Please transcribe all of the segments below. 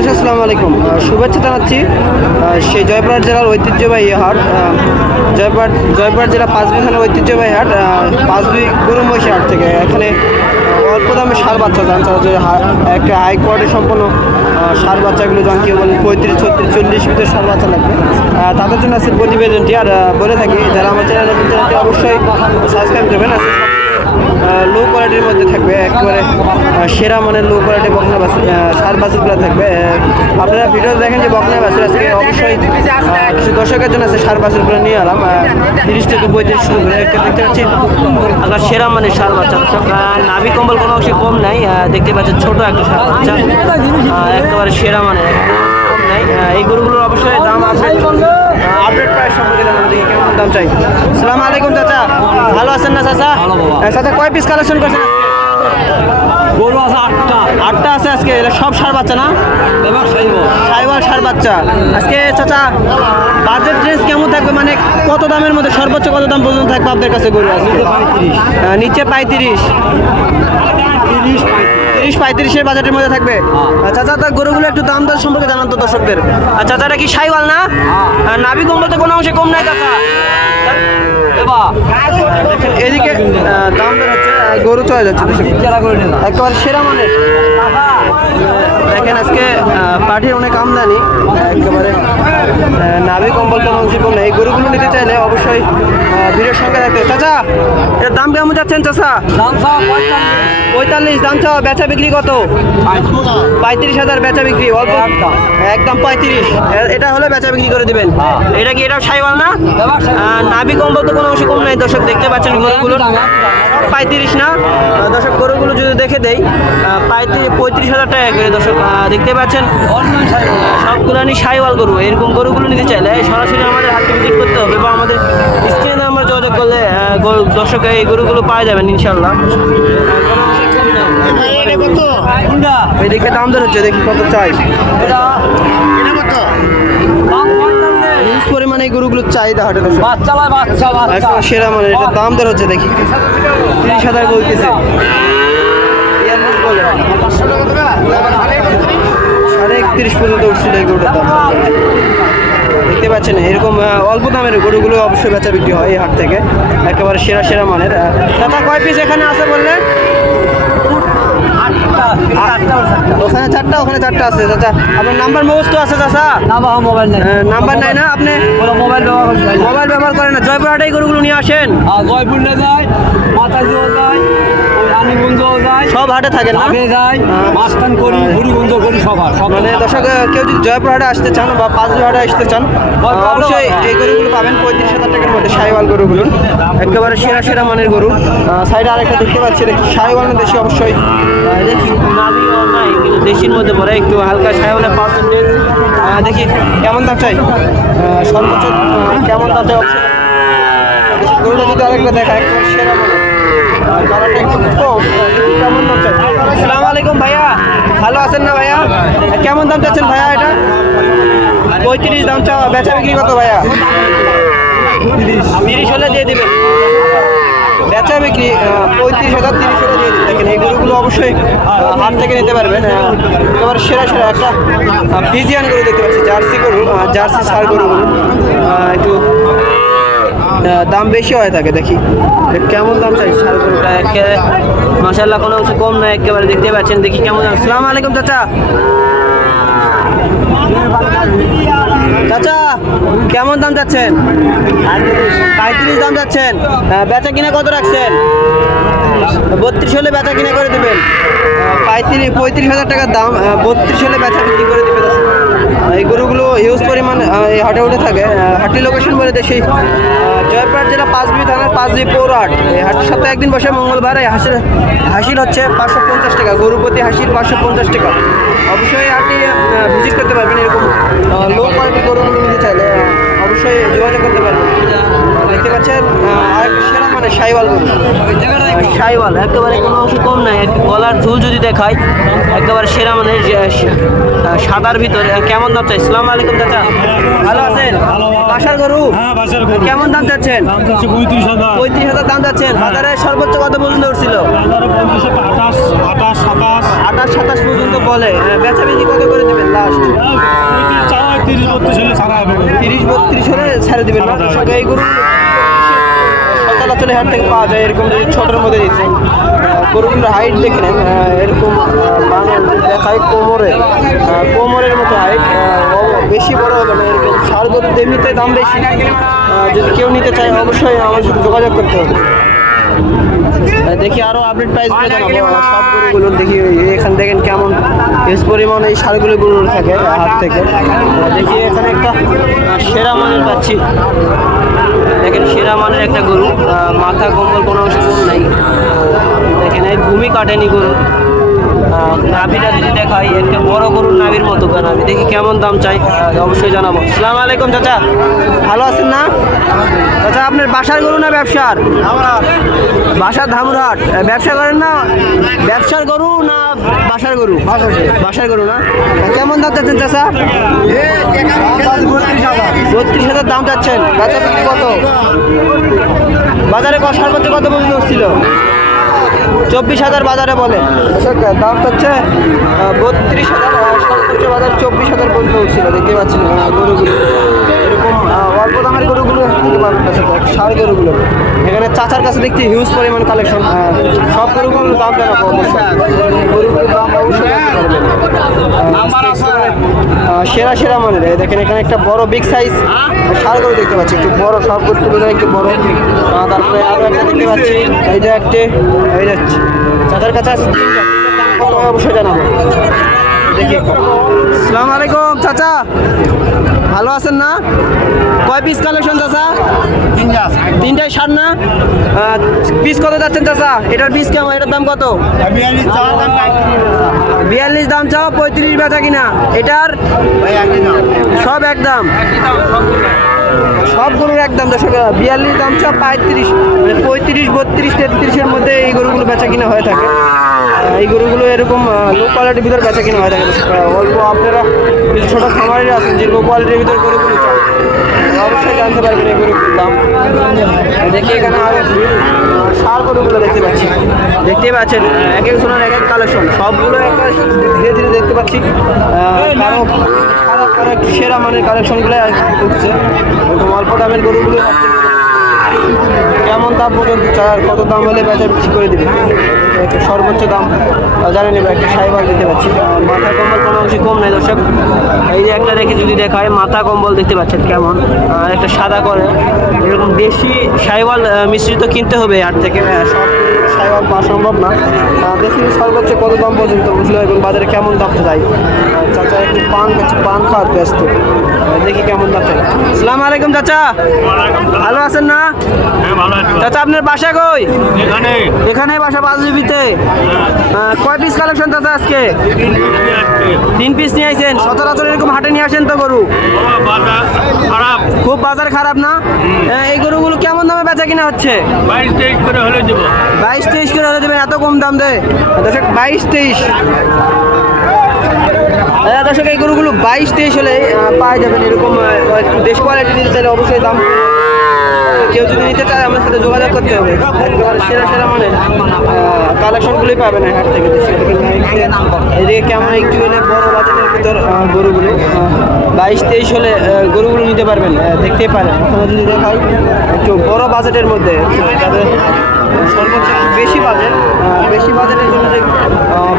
দর্শক আসসালামু আলাইকুম। শুভেচ্ছা জানাচ্ছি সেই জয়পুরহাট জেলার ঐতিহ্যবাহী হাট জয়পুরহাট জয়পুরহাট জেলা পাঁচবি থানার ঐতিহ্যবাহী হাট পাঁচবি গরু মহিষী হাট থেকে। এখানে অল্প দামে সার বাচ্চা যান যে একটা হাই কোয়ালিটি সম্পন্ন সার বাচ্চাগুলো যান, কেউ বলেন পঁয়ত্রিশ, ছত্রিশ, চল্লিশ ভিতরে সার বাচ্চা লাগবে। তাদের জন্য আছে প্রতিবেদনটি, আর বলে থাকি, যারা আমার চ্যানেল অবশ্যই সাবস্ক্রাইব করবেন, আর লো কোয়ালিটির মধ্যে থাকবে, একেবারে সেরা মানের লো কোয়ালিটি বকনা বাস সার বাসগুলো থাকবে। আপনারা ভিডিও দেখেন যে বকনা বাসের আজকে অবশ্যই কিছু দর্শকের জন্য আছে, সার বাসগুলো নিয়ে এলাম তিরিশ থেকে পঁয়ত্রিশ শুরু করে দেখতে পাচ্ছি, আবার সেরা মানের সার বাচ্চা। নাভি কম্বল কোনো অংশে কম নাই দেখতে পাচ্ছেন ছোট একটা সার বাচ্চা। একেবারে সেরা কম নাই। এই গরুগুলোর অবশ্যই দাম আপডেট আপডেট প্রাইস সম্পর্কে জানাব কেমন দাম চাই। সালাম আলাইকুম চাচা। ভালো আছেন না চাচা? চাচা কয় পিস কালেকশন করছেন গরু আছে আটটা। আটটা আছে আজকে? এটা সব সার বাচ্চা না? সাইবার সার বাচ্চা। আজকে চাচা বাজেট রেঞ্জ কেমন থাকবে? মানে কত দামের মধ্যে সর্বোচ্চ কত দাম পর্যন্ত থাকবে আপনার কাছে গরু আছে পঁয়ত্রিশ। নিচে পঁয়ত্রিশ। তিরিশ তিরিশ পঁয়ত্রিশের বাজেটের মধ্যে থাকবে? আচ্ছা চাচা গরুগুলো একটু দাম দর সম্পর্কে জানান তো দর্শকদের। আচ্ছা চাচাটা কি সাইওয়াল না? আহ, নাভি কম বলতে কোনো অংশে কম নাই চাচা? এদিকে দাম দর হচ্ছে। গরু চলে যাচ্ছে একেবারে সেরা মানের। দেখেন আজকে পাটির অনেক আমদানি একেবারে নাভি কম্বল কম নেই এই গরুগুলো নিতে চাইলে অবশ্যই ভিড়ের সঙ্গে রাখতে চাচা এর দাম কেমন যাচ্ছেন চাচা? পঁয়তাল্লিশ। দাম চাওয়া বেচা বিক্রি কত? পঁয়ত্রিশ হাজার বেচা বিক্রি অল্প? একদম। পঁয়ত্রিশ। এটা হলে বেচা বিক্রি করে দিবেন। হ্যাঁ। এটা কি এটা সাইওয়াল না? নাভি কম্বল তো কোনো অংশ কম নাই দর্শক দেখতে পাচ্ছেন গরুগুলো। পঁয়ত্রিশ না? দর্শক গরুগুলো যদি দেখে দেই পঁয়ত্রিশ পঁয়ত্রিশ হাজার টাকা করে দর্শক দেখতে পাচ্ছেন সবগুলো সাইব সাইওয়াল গরু। এরকম গরুগুলো নিতে চাইলে সরাসরি আমাদের হাটে ভিজিট করতে হবে বা আমাদের স্ক্রিনে আমরা যোগাযোগ করলে দর্শক এই গরুগুলো পাওয়া যাবেন ইনশাল্লাহ এদিকে দাম দর হচ্ছে দেখি কত চাই এটা দাম পঁয়তাল্লিশ হিউজ পরিমাণে এই গরুগুলোর চাহিদা হাটে বাচ্চা বাচ্চা বাচ্চা। সেরা মানে এটা দাম দর হচ্ছে দেখি। তিরিশ হাজার বলতেছে। সাড়ে একত্রিশ পর্যন্ত উঠছিল এই গরুটার দাম। দেখতে পাচ্ছেন এরকম অল্প দামের গরুগুলো অবশ্যই বেচা বিক্রি হয় এই হাট থেকে। একেবারে সেরা সেরা মানের। দাদা কয় পিস এখানে আছে বললে আটটা আটটা ওখানে চারটা ওখানে চারটা আছে চাচা। আপনার নাম্বার মুখস্থ আছে চাচা? না মোবাইল নেই। আহ, নাম্বার নাই না আপনি? মোবাইল ব্যবহার না। মোবাইল ব্যবহার করেন না। জয়পুরহাটে এই গরুগুলো নিয়ে আসেন। জয়পুর নিয়ে যায় মাতাজিও যায় সব হাটে থাকেন না? আগে যায় হ্যাঁ। মাস্তান করি বুড়িগঞ্জ করি মানে দর্শক কেউ যদি জয়পুরহাটে আসতে চান বা পাঁচবিহাটে আসতে চান অবশ্যই এই গরুগুলো পাবেন। পঁয়ত্রিশ হাজার টাকার মধ্যে সাইওয়াল গরুগুলো। একেবারে সেরা সেরা মানের গরু। সাইডে আরেকটা দেখতে পাচ্ছি সাইওয়াল না দেশি অবশ্যই। নাভি ও নাই, কিন্তু দেশির মধ্যে পড়ে একটু হালকা সাইওয়ালের পার্সেন্টেজ দেখি কেমন দাম চাই? সর্বোচ্চ কেমন দাম চাই গরুটা যদি আরেকটা দেখা একবার সেরা একটু কম কেমন দাম ভাইয়া, ভালো না ভাইয়া? কেমন দাম চাচ্ছেন ভাইয়া এটা? পঁয়ত্রিশ দাম চাওয়া বেচা বিক্রি কত ভাইয়া? তিরিশ হলে দিয়ে দিবেন। বেচা বিক্রি পঁয়ত্রিশ হাজার, তিরিশ হলে দিয়ে দেখেন এই গরুগুলো অবশ্যই হাট থেকে নিতে পারবেন। এবার সেরা সেরা একটা ফিজিয়ান গরু দেখতে পাচ্ছি, জার্সি গরু জার্সি সার গরুগুলো একটু দাম বেশি হয়ে থাকে দেখি। কেমন দাম চাই সার গরুটা একেবারে মাসাল্লাহ কোনো কিছু কম নয় একেবারে দেখতে পাচ্ছেন, দেখি কেমন দাম। সালাম আলাইকুম, চাচা। চাচা, কেমন দাম যাচ্ছেন? পঁয়ত্রিশ দাম যাচ্ছেন। বেচা কিনা কত রাখছেন? বত্রিশ হলে বেচা কিনা করে দেবেন। পঁয়ত্রিশ পঁয়ত্রিশ হাজার টাকার দাম। বত্রিশ হলে বেচা বিক্রি করে দেবেন। এই গরুগুলো হিউজ পরিমাণ হাটে উঠে থাকে। হাটটি লোকেশন বলে দেশে জয়পুরহাট জেলা পাঁচবি থানার পাঁচবি পৌরহাট। এই হাটের সপ্তাহে একদিন বসে, মঙ্গলবার এই হাসির হাসিল হচ্ছে পাঁচশো পঞ্চাশ টাকা গরু প্রতি হাসির পাঁচশো পঞ্চাশ টাকা। অবশ্যই হাটটি ভিজিট করতে পারবেন এরকম লো কোয়ালিটি গরুগুলো নিতে চাইলে অবশ্যই যোগাযোগ করতে পারবেন। দেখতে পাচ্ছেন আর সেরা মানে সাইওয়াল গরু। সাইওয়াল একেবারে কোনো অংশ কম নাই। গলার ঝুল যদি দেখায় একেবারে সেরা মানে সাদার ভিতরে। কেমন দাম চাই সালাম আলাইকুম চাচা। ভালো আছেন? বাসার গরু? হ্যাঁ, বাসার গরু। কেমন দাম চাচ্ছেন? পঁয়ত্রিশ হাজার। পঁয়ত্রিশ হাজার দাম চাচ্ছেন। বাজারে সর্বোচ্চ কত পর্যন্ত উঠছিল? আঠাশ সাতাশ। আঠাশ সাতাশ পর্যন্ত বলে। বেচা বিক্রি কত করে দেবেন লাস্ট তিরিশ বত্রিশ হলে সারা হবে। তিরিশ বত্রিশ হলে ছেড়ে দিবেন এই গরু সচলাচলে হাট থেকে পাওয়া যায়, এরকম যদি ছোটোর মধ্যে দিচ্ছে গরুগুলোর হাইট দেখে নেন এরকম মানে দেখায় কোমরে। কোমরের মতো হাইট বেশি বড় হবে না, এরকম সার গরুর দাম বেশি। যদি কেউ নিতে চায়, অবশ্যই আমার সাথে যোগাযোগ করতে হবে। দেখি আরও আপডেট প্রাইস সব গরুগুলো দেখি এখান দেখেন কেমন বেশ পরিমাণ এই সারগুলো গরু থাকে হাত থেকে। দেখি এখানে একটা সেরা মানের পাচ্ছি। দেখেন সেরা মানের একটা গরু মাথা কম্বল কোনো অংশ গরু নাই। দেখেন এই ভূমি কাটেনি গরু। নাভিটা যদি দেখাই একটা বড় গরুর নাভির মতো নাভি দেখি কেমন দাম চাই অবশ্যই জানাব। সালাম আলাইকুম, চাচা। ভালো আছেন না? চাচা, আপনার বাসার গরু না ব্যবসার? বাসার ধামরাট। ব্যবসা করেন না? ব্যবসার গরু না বাসার গরু? বাসার গরু না? কেমন দাম চাচ্ছেন, চাচা? বত্রিশ হাজার দাম চাচ্ছেন। বাজার কত? বাজারে সর্বোচ্চ কত পর্যন্ত ছিল চব্বিশ হাজার বাজারে বলে। আচ্ছা, দাম হচ্ছে বত্রিশ হাজার সর্বোচ্চ বাজার চব্বিশ হাজার পর্যন্ত উঠছিল দেখতে পাচ্ছেন গরুগুলো। এরকম অল্প দামের গরুগুলো ষাঁড় গরুগুলো। এখানে চাচার কাছে দেখছি হিউজ পরিমাণ কালেকশন সব গরুগুলোর দাম জানাব অবশ্যই। গরুগুলোর দাম অবশ্যই সেরা সেরা মানের। দেখেন, এখানে একটা বড় বিগ সাইজ সারগুলো দেখতে পাচ্ছি। একটু বড়, সব গরু তুলনায় একটু বড়। তারপরে আরও একটা দেখতে পাচ্ছি। এইটা একটি, এই যাচ্ছে চাচার কাছে আসছে। অবশ্যই জানাব। দেখি। আলাইকুম, চাচা। ভালো আছেন না? কয় পিস কালেকশন চাচা? তিনটাই সার না? পিস কত যাচ্ছেন, চাচা? এটার পিস কেমন? এটার দাম কত? বিয়াল্লিশ দাম চাও, পঁয়ত্রিশ বেচা কিনা। এটার সব একদম। সব গরুর একদম, দর্শক বিয়াল্লিশ দাম চা পঁয়ত্রিশ মানে পঁয়ত্রিশ, বত্রিশ, তেত্রিশের মধ্যে এই গরুগুলো বেচা কিনা হয়ে থাকে। এই গরুগুলো এরকম লো কোয়ালিটির ভিতরে বেচা কিনা হয় অল্প আপনারা ছোটো খামারের আছেন যে লো কোয়ালিটির ভিতর গরুগুলো চান। অবশ্যই জানতে পারবেন এই গরুগুলোর দাম। দেখি এখানে আরও সার গরুগুলো দেখতে পাচ্ছি। দেখতে পাচ্ছেন, এক এক জনের এক এক কালেকশন। সবগুলো একটা ধীরে ধীরে দেখতে পাচ্ছি। সেরা মানের কালেকশনগুলো উঠছে অল্প দামের গরুগুলো কেমন দাম পর্যন্ত চার কত দাম হলে বেচা বিক্রি করে দিবে? সর্বোচ্চ দাম জানেন এবার একটা সাইবার দিতে পাচ্ছি। মাথা কম্বল কোনো অংশে কম নেই দর্শক। এই যে একটা রেখে যদি দেখায় মাথা কম্বল দেখতে পাচ্ছেন কেমন। একটা সাদা করে। এরকম দেশি সাইওয়াল মিশ্রিত কিনতে হবে আর থেকে। আহ, সব সাইওয়াল পাওয়া সম্ভব না। দেখি সর্বোচ্চ কত দাম পর্যন্ত? বুঝলো? এবং বাজারে কেমন দাম যায় পান খাচ্ছে পান খাওয়ার ব্যস্ত। দেখি কেমন চাই সালাম আলাইকুম চাচা। ভালো আছেন না? হ্যাঁ চাচা আপনার বাসা কই? এখানে। বাসা বাজবিতে কয় পিস কালেকশন চাচা আজকে? তিন পিস নিয়ে আইছেন। সচরাচর এরকম হাটে নিয়ে আসেন তো গরু? খুব বাজার খারাপ না? এই গরুগুলো কেমন দামে বেচা কিনা হচ্ছে? বাইশ তেইশ করে হলে দেবো। বাইশ তেইশ করে হলে দেবেন এত কম দাম দেয়। বাইশ তেইশ। দর্শক, এই গরুগুলো বাইশ, তেইশ হলে পাওয়া যাবেন এরকম দেশ কোয়ালিটি নিতে চাইলে অবশ্যই দাম কেউ যদি নিতে চায়, আমার সাথে যোগাযোগ করতে হবে। সেরা সেরা মানে কালেকশনগুলোই পাবেন হাট থেকে। এদিকে কেমন একটু হলে বড় বাজারের ভিতর গরুগুলো। বাইশ, তেইশ হলে গরুগুলো নিতে পারবেন। দেখতেই পারেন। যদি দেখাই, একটু বড় বাজেটের মধ্যে। সর্বোচ্চ বেশি বাজেট বেশি বাজেটের জন্য যে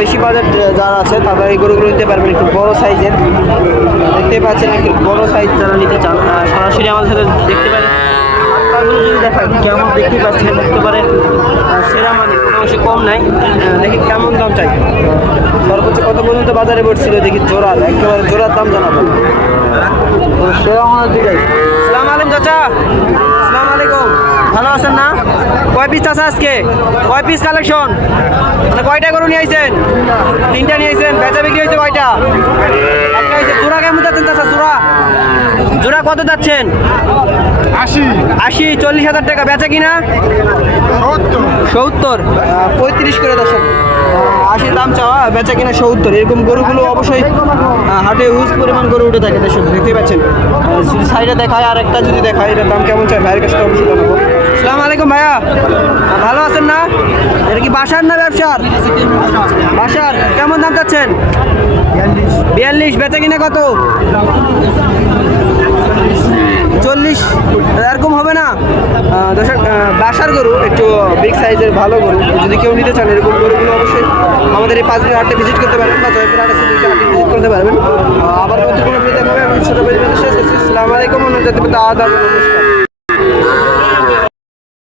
বেশি বাজেট যারা আছে, তারা এই গরুগুলো নিতে পারবেন একটু বড় সাইজের। দেখতে পাচ্ছেন, একটু বড় সাইজ যারা নিতে চান সরাসরি আমাদের সাথে দেখতে পারেন। দেখতে পাচ্ছেন কম নাই। দেখি কেমন দাম চাই। কত পর্যন্ত বাজারে দেখি একেবারে জোড়ার দাম ভালো আছেন না? কয় পিস চাচা আজকে? কয় পিস কালেকশন কয়টা গরু নিয়ে আইছেন? তিনটা নিয়ে আইছেন? বেচা বিক্রি হয়েছে কয়টা? জোড়া কেমন যাচ্ছেন চাচা জোড়া জোড়া কত যাচ্ছেন? আশি। আশি চল্লিশ হাজার টাকা বেচা কিনা? সত্তর। পঁয়ত্রিশ করে দর্শক। আহ, আশি দাম চাওয়া বেচা কিনা সত্তর। এরকম গরুগুলো অবশ্যই হাটে হুজ পরিমাণ গরু উঠে থাকে। দর্শক দেখতে পাচ্ছেন। সাইডে দেখায় আর একটা যদি দেখায় এটার দাম কেমন চাই ভাইয়ের কাছে অবশ্যই জানাব। সালাম আলাইকুম ভাইয়া। ভালো আছেন না? এটা কি বাসার না ব্যবসার? বাসার। কেমন দাম চাচ্ছেন? বিয়াল্লিশ। বেচা কিনা কত? চল্লিশ। এরকম হবে না? বাসার গরু একটু বিগ সাইজের ভালো গরু। যদি কেউ নিতে চান এরকম গরুগুলো অবশ্যই আমাদের এই পাঁচ মিনিট হাটে ভিজিট করতে পারবেন বা জয়পুর হাটে হাটে ভিজিট করতে পারবেন। আবার নতুন কোনো ভিডিও দেখাবে, আমি ছোটো আসসালামু আলাইকুম আদাব নমস্কার।